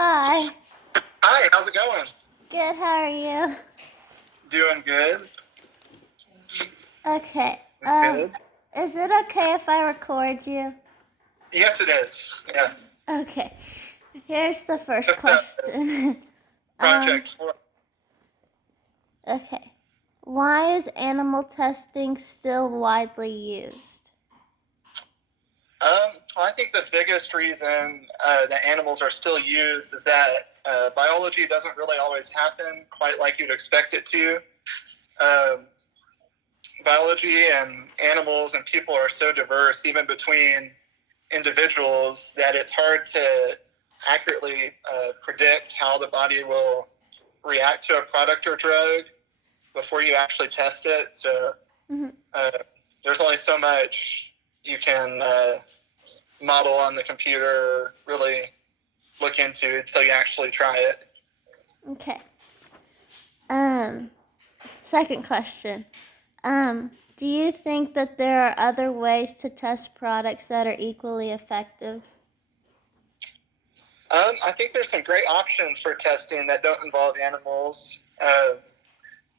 Hi. Hi, how's it going? Good, how are you? Doing good. Okay. Good. Is it okay if I record you? Yes, it is. Yeah. Okay. Here's the first Just a question. project for. Okay. Why is animal testing still widely used? I think the biggest reason that animals are still used is that biology doesn't really always happen quite like you'd expect it to. Um, Biology and animals and people are so diverse, even between individuals, that it's hard to accurately predict how the body will react to a product or drug before you actually test it. So Mm-hmm. there's only so much you can model on the computer, really look into until you actually try it. Okay. Second question. Do you think that there are other ways to test products that are equally effective? I think there's some great options for testing that don't involve animals.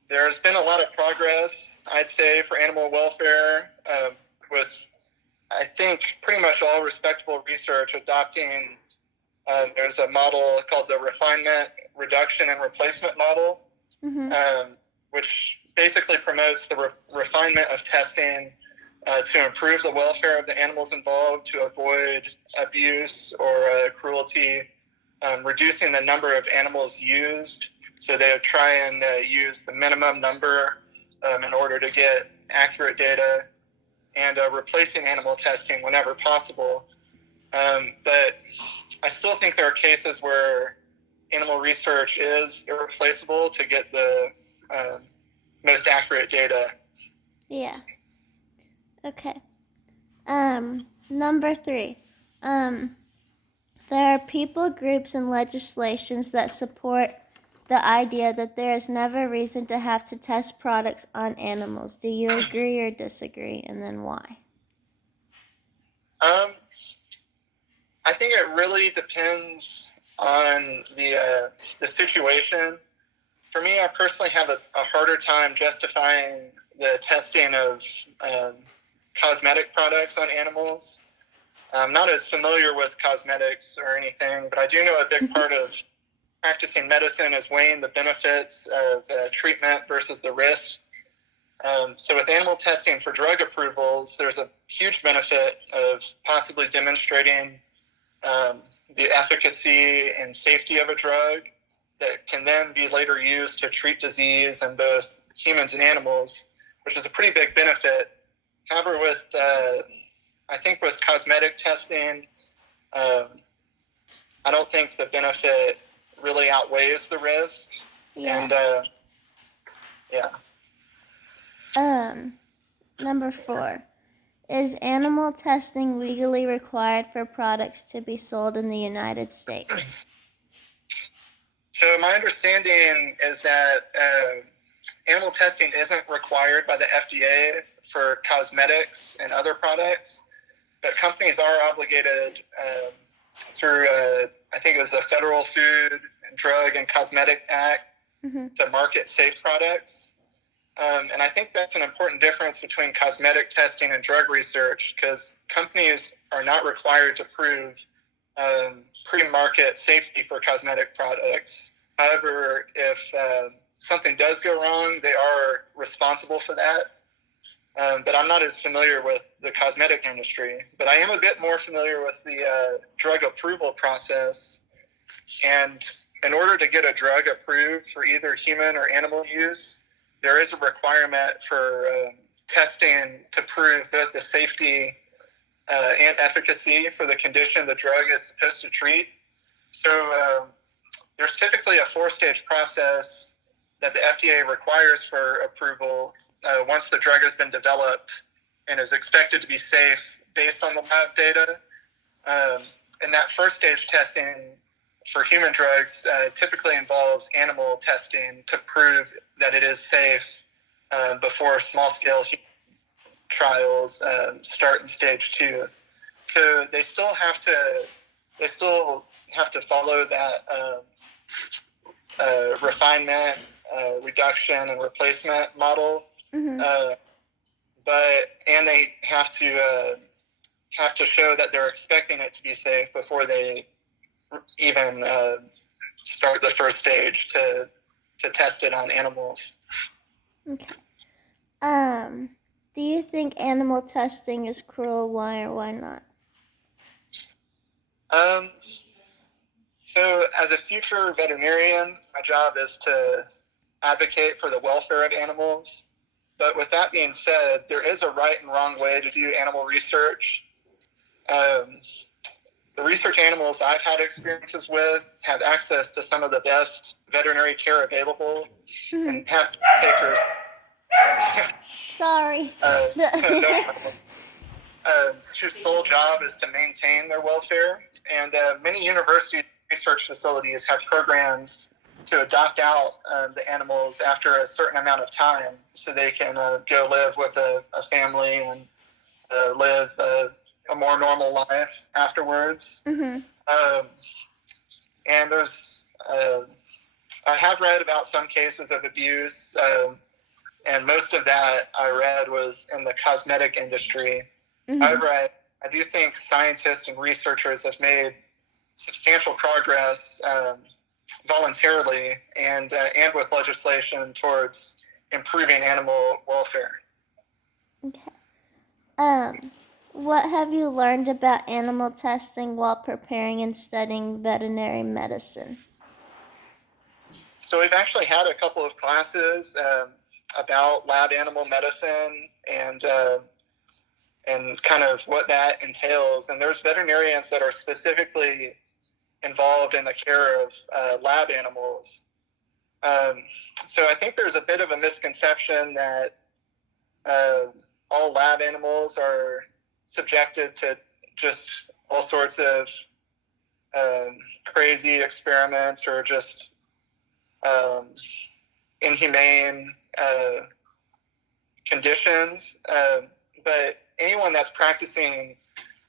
There's been a lot of progress, I'd say, for animal welfare with, I think, pretty much all respectable research adopting. There's a model called the refinement, reduction, and replacement model, Mm-hmm. which basically promotes the refinement of testing to improve the welfare of the animals involved, to avoid abuse or cruelty, reducing the number of animals used. So they would try and use the minimum number in order to get accurate data, and replacing animal testing whenever possible. But I still think there are cases where animal research is irreplaceable to get the most accurate data. Yeah. Okay. Number 3. There are people, groups, and legislations that support the idea that there is never reason to have to test products on animals. Do you agree or disagree, and then why? I think it really depends on the situation. For me, I personally have a harder time justifying the testing of cosmetic products on animals. I'm not as familiar with cosmetics or anything, but I do know a big part of practicing medicine is weighing the benefits of treatment versus the risk. So with animal testing for drug approvals, there's a huge benefit of possibly demonstrating the efficacy and safety of a drug that can then be later used to treat disease in both humans and animals, which is a pretty big benefit. However, I think with cosmetic testing, I don't think the benefit really outweighs the risk. Yeah. And yeah. Number 4. Is animal testing legally required for products to be sold in the United States? So my understanding is that animal testing isn't required by the FDA for cosmetics and other products, but companies are obligated through, I think it was the Federal Food, Drug, and Cosmetic Act to market safe products. And I think that's an important difference between cosmetic testing and drug research, because companies are not required to prove pre-market safety for cosmetic products. However, if something does go wrong, they are responsible for that. But I'm not as familiar with the cosmetic industry. But I am a bit more familiar with the drug approval process. And in order to get a drug approved for either human or animal use, there is a requirement for testing to prove both the safety and efficacy for the condition the drug is supposed to treat. So there's typically a 4-stage process that the FDA requires for approval once the drug has been developed and is expected to be safe based on the lab data. And that first stage testing for human drugs typically involves animal testing to prove that it is safe before small-scale trials start in stage 2. So they still have to follow that refinement, reduction, and replacement model. Mm-hmm. And they have to show that they're expecting it to be safe before they even start the first stage to test it on animals. Okay. Do you think animal testing is cruel? Why or why not? So as a future veterinarian, my job is to advocate for the welfare of animals. But with that being said, there is a right and wrong way to do animal research. The research animals I've had experiences with have access to some of the best veterinary care available, Mm-hmm. and have takers. Sorry. No problem. Whose sole job is to maintain their welfare. And many university research facilities have programs to adopt out the animals after a certain amount of time so they can go live with a family and live a more normal life afterwards. Mm-hmm. And I have read about some cases of abuse, and most of that I read was in the cosmetic industry. Mm-hmm. However, I do think scientists and researchers have made substantial progress voluntarily and with legislation towards improving animal welfare. Okay. What have you learned about animal testing while preparing and studying veterinary medicine? So we've actually had a couple of classes about lab animal medicine and kind of what that entails. And there's veterinarians that are specifically involved in the care of lab animals. So I think there's a bit of a misconception that all lab animals are subjected to just all sorts of crazy experiments or just inhumane conditions. But anyone that's practicing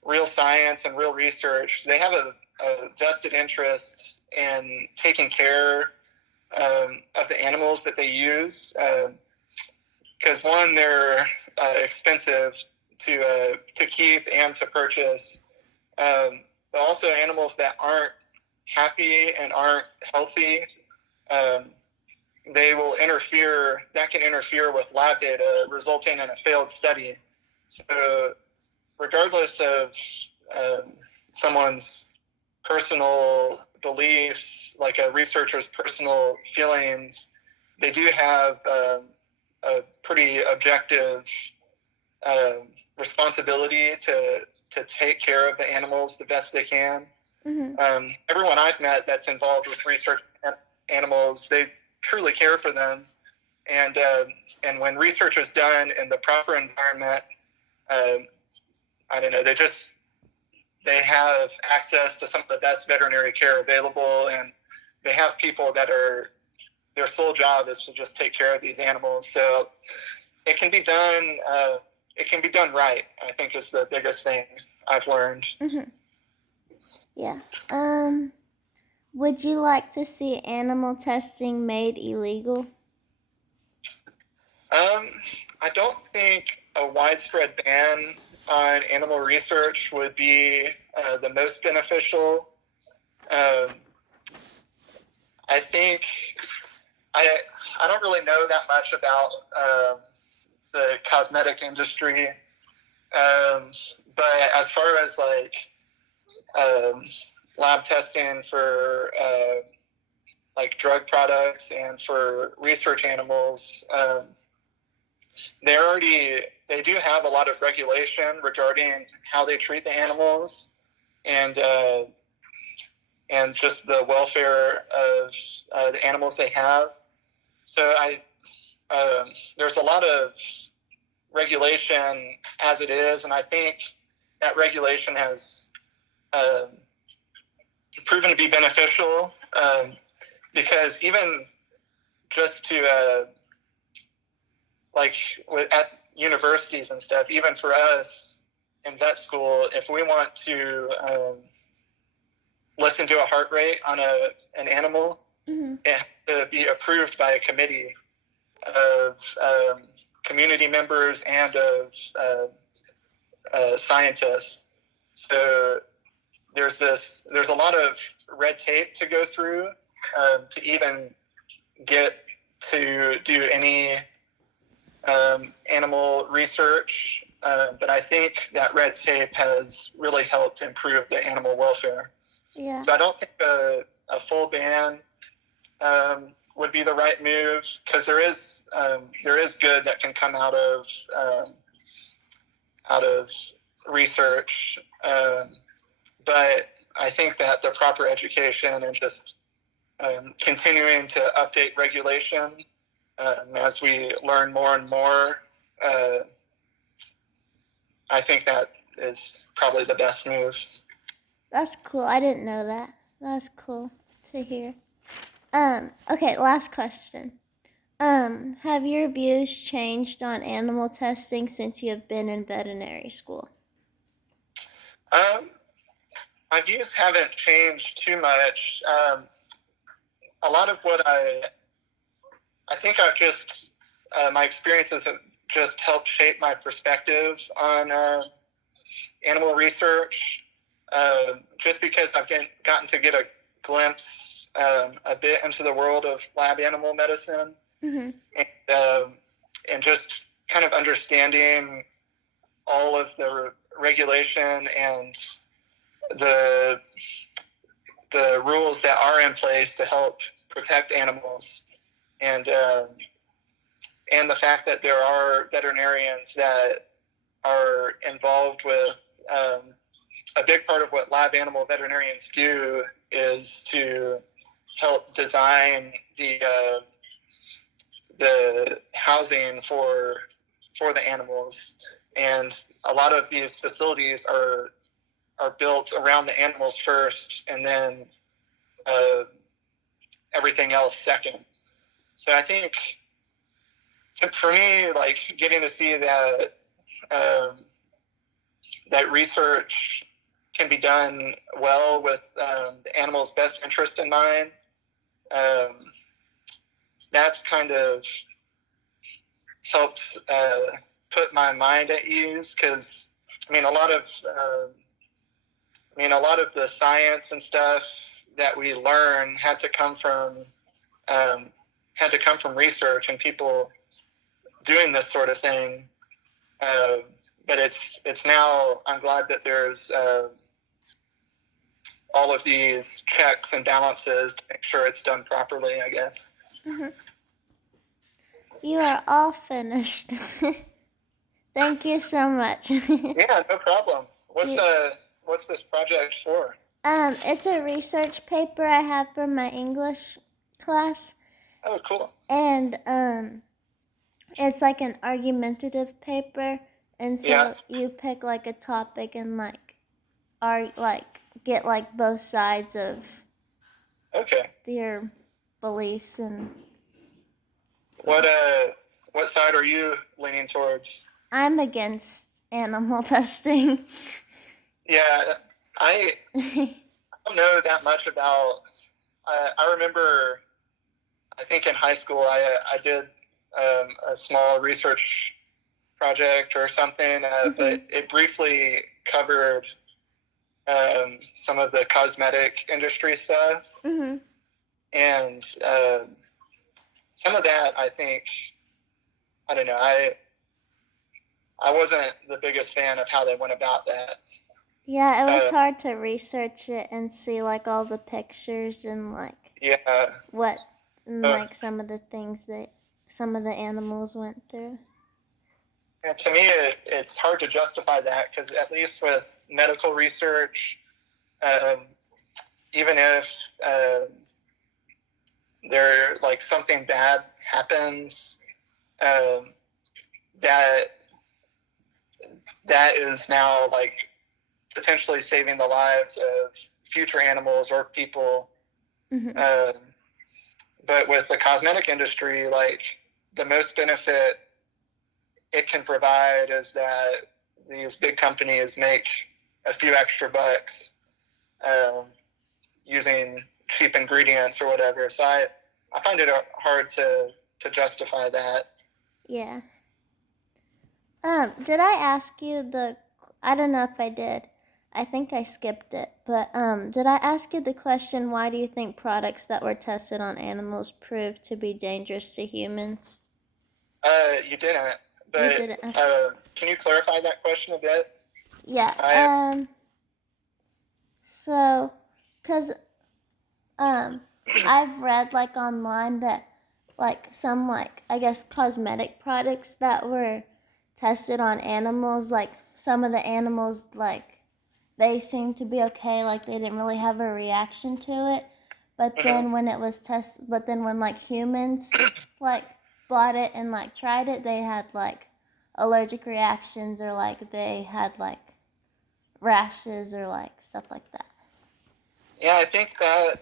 real science and real research, they have a vested interest in taking care of the animals that they use. Because one, they're expensive to keep and to purchase. But also animals that aren't happy and aren't healthy, they will interfere. That can interfere with lab data, resulting in a failed study. So, regardless of someone's personal beliefs, like a researcher's personal feelings, they do have a pretty objective responsibility to take care of the animals the best they can. Mm-hmm. Everyone I've met that's involved with research animals, they truly care for them, and when research is done in the proper environment, I don't know, they have access to some of the best veterinary care available, and they have people that are, their sole job is to just take care of these animals. So it can be done. It can be done right, I think, is the biggest thing I've learned. Mm-hmm. Yeah. Would you like to see animal testing made illegal? I don't think a widespread ban on animal research would be the most beneficial. I think I don't really know that much about the cosmetic industry, but as far as like lab testing for like drug products and for research animals, they do have a lot of regulation regarding how they treat the animals and just the welfare of the animals they have. So there's a lot of regulation as it is, and I think that regulation has proven to be beneficial because even just to like at universities and stuff, even for us in vet school, if we want to listen to a heart rate on an animal, Mm-hmm. it has to be approved by a committee of community members and of scientists. So there's a lot of red tape to go through to even get to do any animal research. But I think that red tape has really helped improve the animal welfare. Yeah. So I don't think a full ban would be the right move, because there is good that can come out of research. But I think that the proper education and just continuing to update regulation as we learn more and more, I think that is probably the best move. That's cool. I didn't know that. That's cool to hear. Okay, last question. Have your views changed on animal testing since you have been in veterinary school? My views haven't changed too much. A lot of what I think I've just my experiences have just helped shape my perspective on animal research. Just because I've gotten to get a glimpse a bit into the world of lab animal medicine, Mm-hmm. and just kind of understanding all of the regulation and the rules that are in place to help protect animals, and the fact that there are veterinarians that are involved with a big part of what lab animal veterinarians do is to help design the housing for the animals, and a lot of these facilities are built around the animals first, and then everything else second. So I think for me, like, getting to see that that research can be done well with the animal's best interest in mind, that's kind of helped put my mind at ease, because a lot of the science and stuff that we learn had to come from research and people doing this sort of thing. But it's now, I'm glad that there's all of these checks and balances to make sure it's done properly, I guess. Mm-hmm. You are all finished. Thank you so much. Yeah, no problem. What's this project for? It's a research paper I have for my English class. Oh, cool. And it's like an argumentative paper, and so you pick like a topic and get like both sides of your beliefs. And what side are you leaning towards? I'm against animal testing. Yeah, I don't know that much about. I remember, I think in high school, I did a small research project or something, but it briefly covered some of the cosmetic industry stuff. Mm-hmm. And some of that, I think, I don't know, I wasn't the biggest fan of how they went about that. Yeah, it was hard to research it and see like all the pictures and like some of the things that some of the animals went through. And to me, it's hard to justify that, because at least with medical research, even if there like something bad happens, that is now like potentially saving the lives of future animals or people. Mm-hmm. But with the cosmetic industry, like, the most benefit it can provide is that these big companies make a few extra bucks. using cheap ingredients or whatever. So I find it hard to justify that. Yeah. Did I ask you I don't know if I did. I think I skipped it. But did I ask you the question, why do you think products that were tested on animals proved to be dangerous to humans? You didn't. But You didn't. can you clarify that question a bit? Yeah. So, cause I've read like online that like some like I guess cosmetic products that were tested on animals, like some of the animals like they seemed to be okay, like they didn't really have a reaction to it. But then when it was but then when like humans like bought it and like tried it, they had like allergic reactions or like they had like rashes or like stuff like that. Yeah, I think that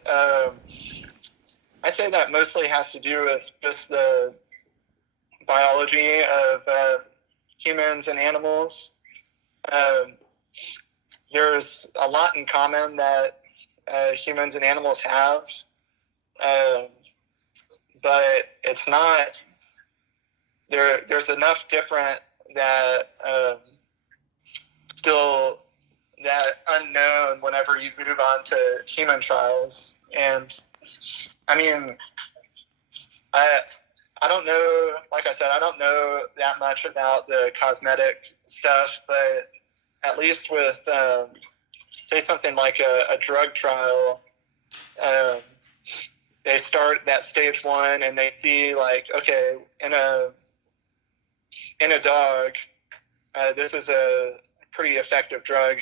I'd say that mostly has to do with just the biology of humans and animals. Um, there's a lot in common that humans and animals have, um, but it's not there's enough different that still that unknown whenever you move on to human trials. And I mean, I I don't know. Like I said, I don't know that much about the cosmetic stuff, but at least with say something like a drug trial, um, they start that stage one and they see like, okay, in a dog, this is a pretty effective drug.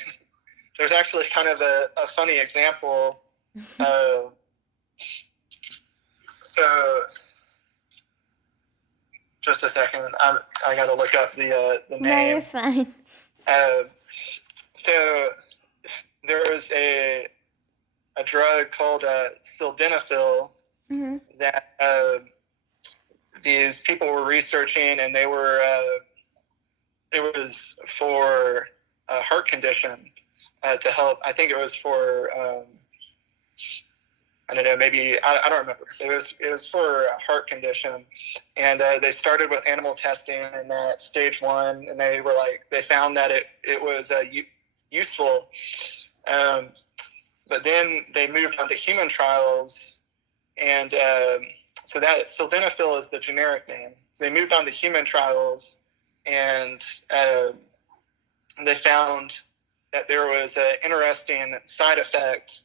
There's actually kind of a funny example. So just a second, I got to look up the name. No, you're fine. So there's a drug called sildenafil that these people were researching, and they were it was for a heart condition to help. I think it was for I don't know, maybe I don't remember. It was for a heart condition, and they started with animal testing in that stage one, and they were like they found that it was useful, but then they moved on to human trials, and so that sildenafil is the generic name. They moved on to human trials, and they found that there was an interesting side effect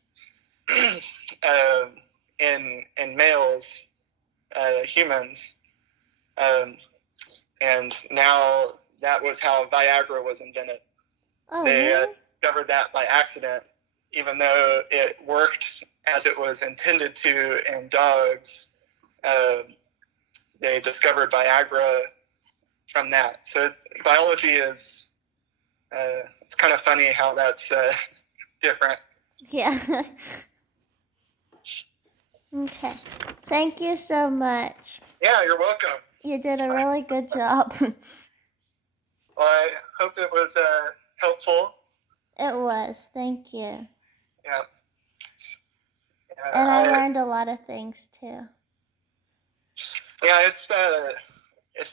in males, humans, and now that was how Viagra was invented. Oh, They really? discovered that by accident, even though it worked as it was intended to in dogs. They discovered Viagra from that. So biology is it's kind of funny how that's different. Yeah. Okay. Thank you so much. Yeah, you're welcome. You did a really good job. Well, I hope it was helpful. It was. Thank you. Yeah. And I learned a lot of things too. Yeah, it's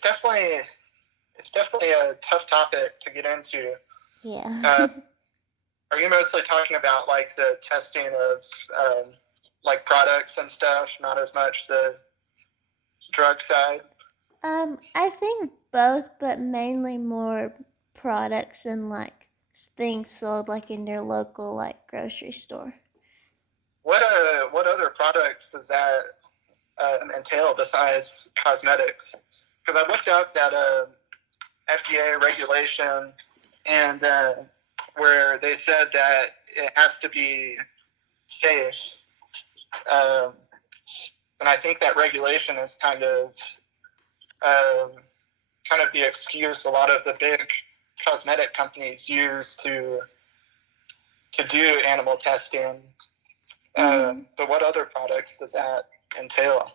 definitely a tough topic to get into. Yeah. Are you mostly talking about like the testing of like products and stuff, not as much the drug side? I think both, but mainly more products and like things sold like in your local like grocery store. What other products does that entail besides cosmetics? Because I looked up that FDA regulation, and where they said that it has to be safe, um, and I think that regulation is um, kind of the excuse a lot of the big cosmetic companies use to do animal testing. But what other products does that entail?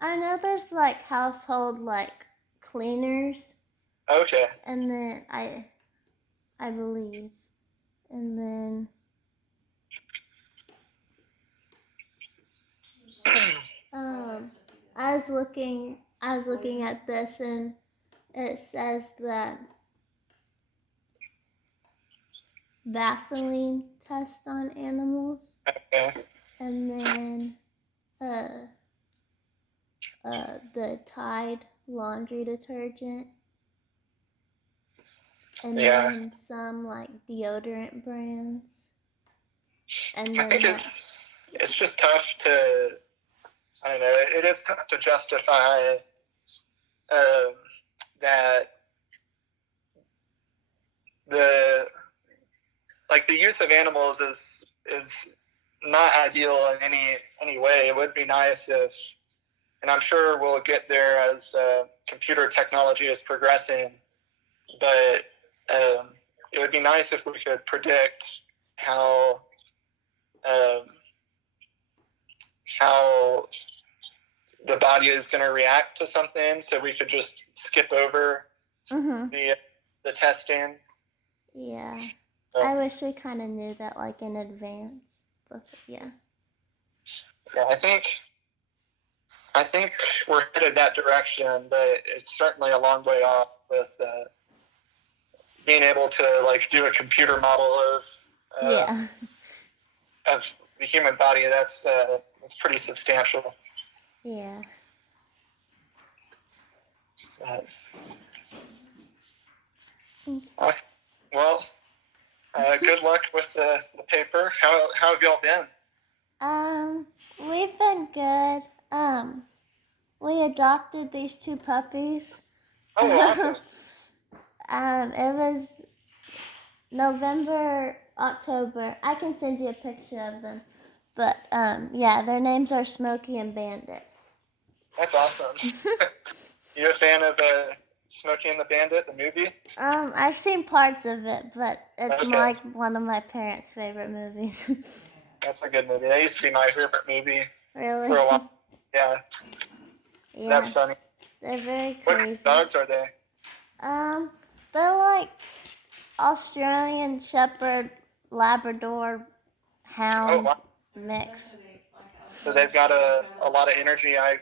I know there's like household like cleaners. Okay. And then I believe. And then I was looking at this, and it says that Vaseline test on animals, Okay. and then uh, the Tide laundry detergent, and Yeah. then some like deodorant brands, and I then think it's just tough to, I don't know, it is tough to justify um, that the like the use of animals is not ideal in any way. It would be nice if, and I'm sure we'll get there as computer technology is progressing, but it would be nice if we could predict how um, how the body is going to react to something, so we could just skip over mm-hmm. the testing. Yeah. So, I wish we kind of knew that like in advance. But yeah. yeah, I think we're headed that direction, but it's certainly a long way off with being able to like do a computer model Yeah. of the human body. That's pretty substantial. Yeah. Uh, awesome. Well, good luck with the paper. How have y'all been? We've been good. We adopted these two puppies. Oh, awesome. It was November, October. I can send you a picture of them. But yeah, their names are Smokey and Bandit. That's awesome. You a fan of Smokey and the Bandit, the movie? I've seen parts of it, but it's Okay, like one of my parents' favorite movies. that's a good movie. That used to be my favorite movie for Really? a while. Yeah, Yeah, that's funny. they're very What crazy. dogs are they? Um, they're like Australian Shepherd, Labrador, Oh, Hound wow. mix. So they've got a lot of energy, I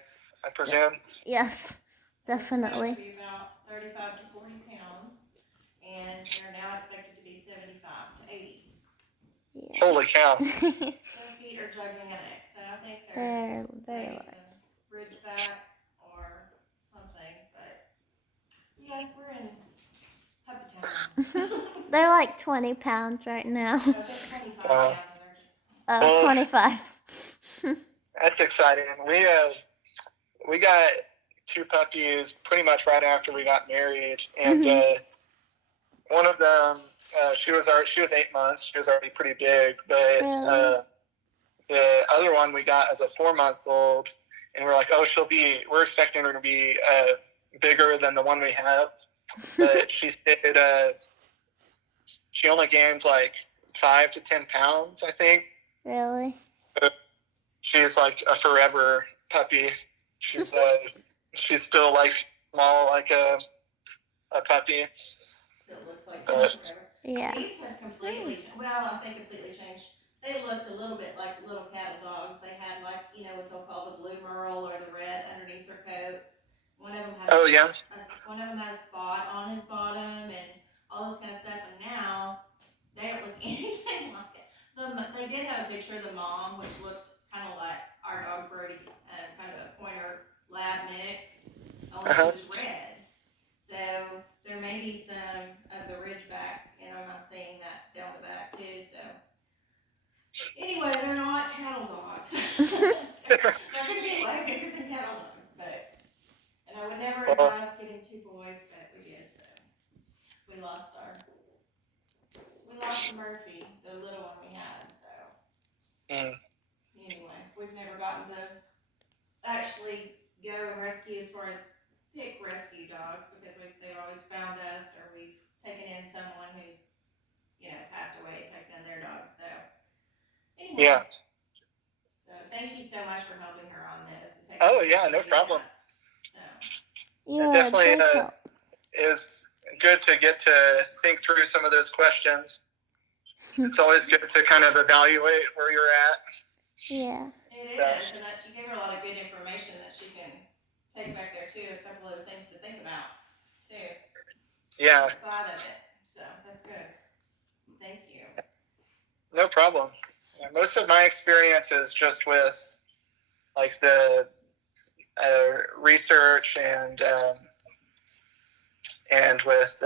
presume. Yes, definitely. They're supposed to be about 35 to 40 pounds, and they're now expected to be 75 to 80. Yeah. Holy cow. Their feet are gigantic, so I think there's They're very maybe large. some ridgeback or something, but yes, we're in puppy town. They're like 20 pounds right now. I think 25 Uh, pounds, and they're just Oh, well, 25. that's exciting. We got two puppies pretty much right after we got married, and one of them she was 8 months. She was already pretty big, but Really? the other one we got as a 4-month-old, and we're like, oh, we're expecting her to be bigger than the one we have, but she stayed. She only gained like 5 to 10 pounds, I think. Really? So she's like a forever puppy. She's she's still like small like a puppy. still looks like Uh, forever. Yeah. These have completely, well, I say completely changed. They looked a little bit like little cattle dogs. They had like, what they'll call the blue merle or the red underneath their coat. One of them had oh yeah. one of them had a spot on his bottom and all this kind of stuff. And now they don't look anything like it. They did have a picture of the mom, which looked kind of like our dog Brody, kind of a pointer lab mix, only she Uh-huh. was red. So there may be some of the ridgeback, and I'm seeing that down the back too. So anyway, they're not cattle dogs. They're going to be way bigger than cattle dogs, but and I would never Well, advise getting two boys, but we did. So we lost Murphy, the little one we had. So anyway, we've never gotten to actually go and rescue as far as pick rescue dogs because they've always found us or we've taken in someone who's passed away, taken in their dogs. So anyway, yeah. so thank you so much for helping her on this and taking Oh the yeah, time no to do problem. that. So You It are a definitely big help. is good to get to think through some of those questions. It's always good to kind of evaluate where you're at. Yeah. It is, and that you gave her a lot of good information that she can take back there too. A couple other things to think about too. Yeah. Different side of it. So that's good. Thank you. No problem. Yeah, most of my experience is just with like the research and with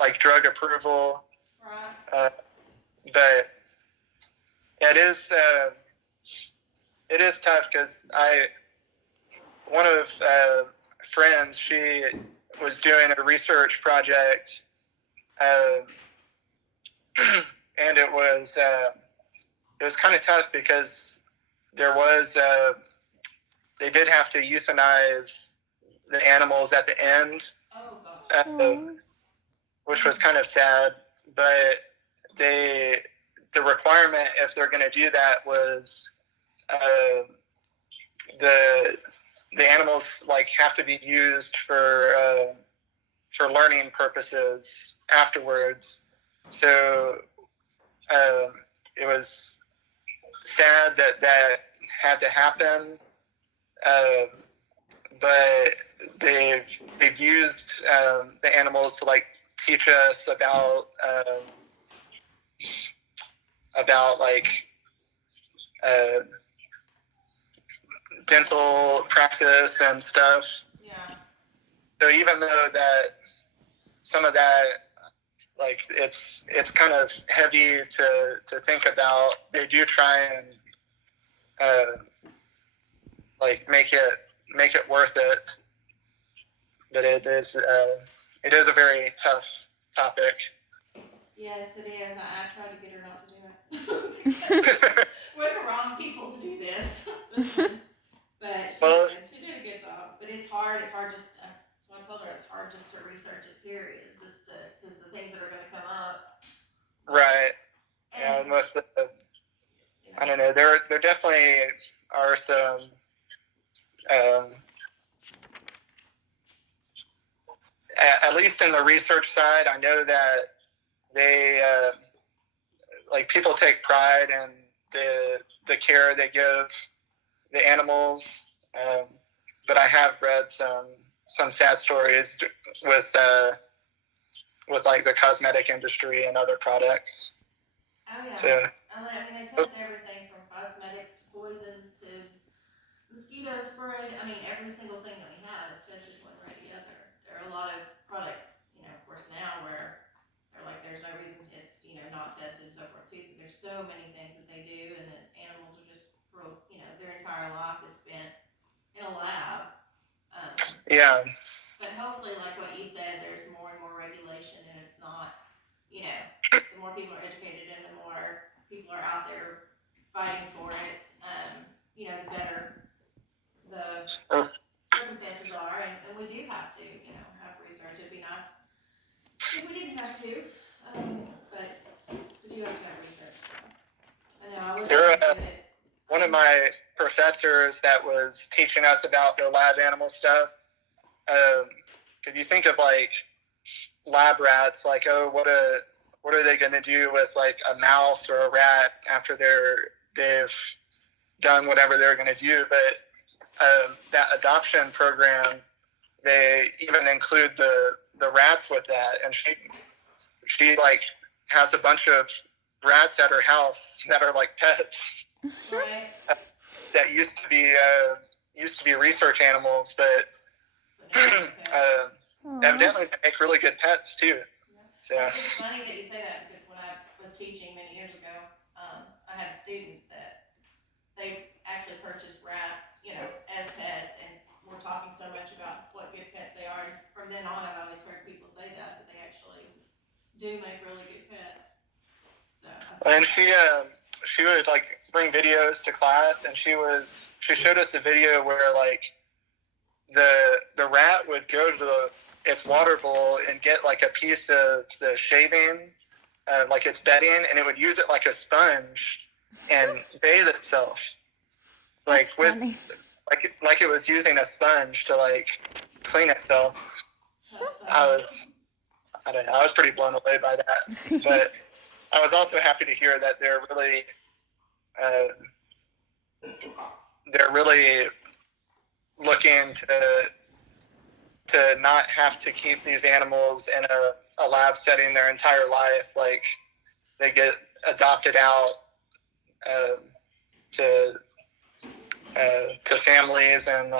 like drug approval. Right. But it is tough because one of friends, she was doing a research project, and it was kind of tough because there was they did have to euthanize the animals at the end, Oh gosh. which was kind of sad. But the requirement, if they're going to do that, was the animals like have to be used for learning purposes afterwards. So it was sad that had to happen. But they've used the animals to like teach us about like uh, dental practice and stuff. Yeah. So even though that some of that like it's kind of heavy to think about, they do try and like make it worth it. But it is a very tough topic. Yes, it is. I tried to get her not to do it. We're the wrong people to do this. This one. But Well, she did a good job. But it's hard. It's hard just. So I told her it's hard just to research it. Period. Just to because the things that are going to come up. right. And And with I don't know, there definitely are some at least in the research side, I know that they like people take pride in the care they give the animals. But I have read some sad stories with like the cosmetic industry and other products. oh yeah, So I mean they test everything from cosmetics to poisons to mosquito spray. I mean every single thing that we have is tested one way or the other. There are a lot of products, of course now where they're like there's no reason it's not tested and so forth too. There's so many things that they do, and that animals are just for their entire life is spent in a lab. yeah, But hopefully, like what you said, there's more and more regulation, and it's not, the more people are educated and the more people are out there fighting for it, the better the circumstances are. And we do have to, have research. It'd be nice if we didn't have to, but we do have to have research. So I know I wish I there. could get it. One of my professors that was teaching us about the lab animal stuff. If you think of like lab rats, like what are they going to do with like a mouse or a rat after they've done whatever they're going to do? But that adoption program, they even include the rats with that, and she like has a bunch of rats at her house that are like pets. Right. That used to be research animals, but evidently they make really good pets too. So it's funny that you say that because when I was teaching many years ago, I had a student that they actually purchased rats, as pets, and we're talking so much about what good pets they are. And from then on, I've always heard people say that they actually do make really good pets. So and she would like bring videos to class, and she showed us a video where like the rat would go to its water bowl and get like a piece of the shaving, like its bedding, and it would use it like a sponge and bathe itself, like like it was using a sponge to like clean itself. that's funny. I don't know. I was pretty blown away by that. But I was also happy to hear that they're really looking to not have to keep these animals in a lab setting their entire life. Like they get adopted out to families and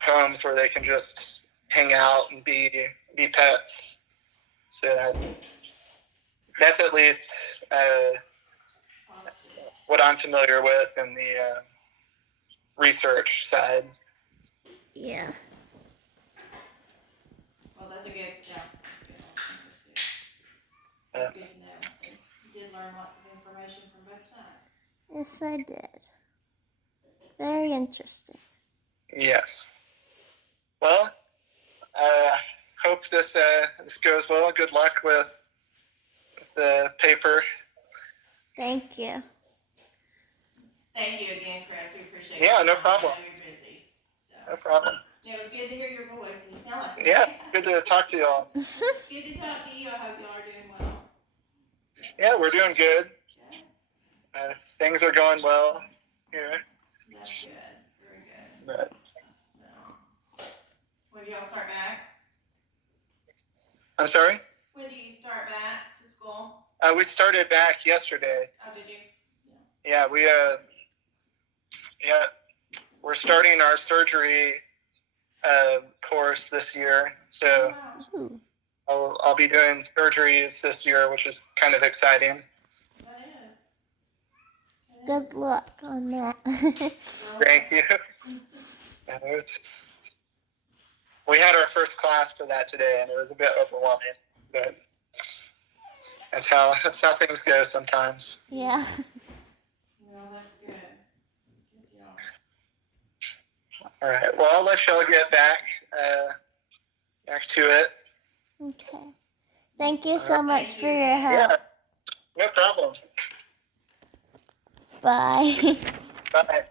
homes where they can just hang out and be pets. So that's at least what I'm familiar with in the research side. Yeah. Well, that's a good, that's good to know. So you did learn lots of information from both sides. Yes, I did. Very interesting. Yes. Well, hope this goes well. Good luck with the paper. Thank you. Thank you again, Chris. We appreciate Yeah, your no time. problem. I know you're busy. So. No problem. It was good to hear your voice, and you sound like you're Yeah, good to talk to y'all. Good to talk to you. I hope y'all are doing well. Yeah, we're doing good. Good. Things are going well here. That's good. Very good. But, so, when do y'all start back? I'm sorry? When do you start back to school? We started back yesterday. Oh, did you? Yeah, we're starting our surgery course this year. So I'll be doing surgeries this year, which is kind of exciting. That is. Good luck on that. Thank you. We had our first class for that today, and it was a bit overwhelming, but that's how things go sometimes. Yeah. Well, that's good. Good deal. All right. Well, I'll let y'all get back to it. Okay. Thank you so much for your help. Yeah. No problem. Bye. Bye.